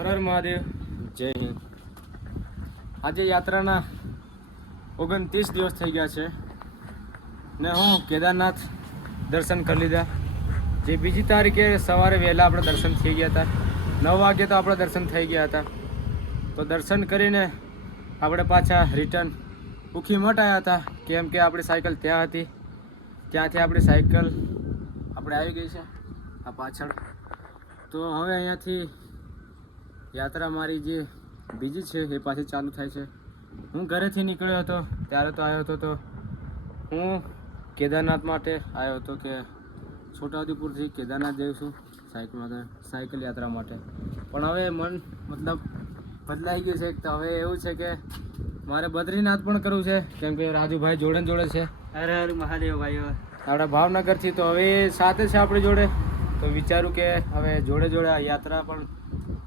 હર હર મહાદેવ, જય હિન્દ. આજે યાત્રાના 29 દિવસ થઈ ગયા છે ને હું કેદારનાથ દર્શન કરી લીધા. જે બીજી તારીખે સવારે વહેલા આપણે દર્શન થઈ ગયા હતા. 9 વાગે તો આપણા દર્શન થઈ ગયા હતા. તો દર્શન કરીને આપણે પાછા રિટર્ન ઉખીમઠ આવ્યા હતા, કેમ કે આપણી સાયકલ ત્યાં હતી. ત્યાંથી આપણી સાયકલ આપણે આવી ગઈ છે આ પાછળ. તો હવે અહીંયાથી યાત્રા મારી જે બીજી છે એ પાછી ચાલુ થાય છે. હું ઘરેથી નીકળ્યો હતો ત્યારે તો આવ્યો હતો, તો હું કેદારનાથ માટે આવ્યો હતો કે છોટાઉદેપુરથી કેદારનાથ જઈશું સાયકલ યાત્રા માટે. પણ હવે મન બદલાઈ ગયું છે. તો હવે એવું છે કે મારે બદ્રીનાથ પણ કરવું છે, કેમ કે રાજુભાઈ જોડે છે. હર હર મહાદેવ ભાઈઓ. આપણા ભાવનગરથી, તો હવે સાથે છે આપણી જોડે. તો વિચારું કે હવે જોડે આ યાત્રા પણ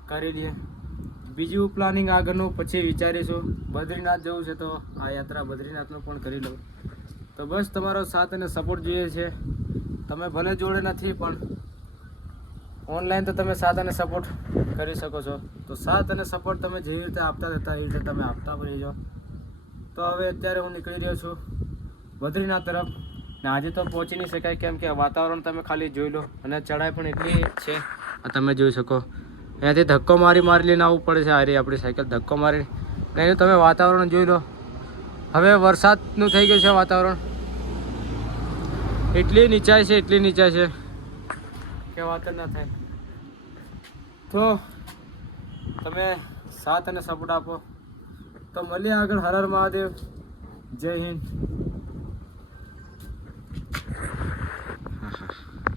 કરી લઈએ. બીજું પ્લાનિંગ આગળનું પછી વિચારીશું. બદ્રીનાથ જવું છે તો આ યાત્રા બદ્રીનાથનું પણ કરી લઉં. તો બસ તમારો સાથ અને સપોર્ટ જોઈએ છે. તમે ભલે જોડે નથી, પણ ઓનલાઈન તો તમે સાથ અને સપોર્ટ કરી શકો છો. તો સાથ અને સપોર્ટ તમે જેવી રીતે આપતા હતા એવી રીતે તમે આપતા પણ રહેજો. તો હવે અત્યારે હું નીકળી રહ્યો છું બદ્રીનાથ તરફ. ને આજે તો પહોંચી નહીં શકાય, કેમ કે વાતાવરણ તમે ખાલી જોઈ લો, અને ચઢાઈ પણ એટલી છે આ તમે જોઈ શકો. અહીંયાથી ધક્કો મારી લઈને આવવું પડે છે. આ રહી આપણી સાયકલ ધક્કો મારી. એનું તમે વાતાવરણ જોઈ લો. હવે વરસાદનું થઈ ગયું છે વાતાવરણ. એટલી નીચાઈ છે કે વાત જ ના થાય. તો તમે સાથ અને સપોર્ટ આપો. તો મળીએ આગળ. હર હર મહાદેવ, જય હિન્દ.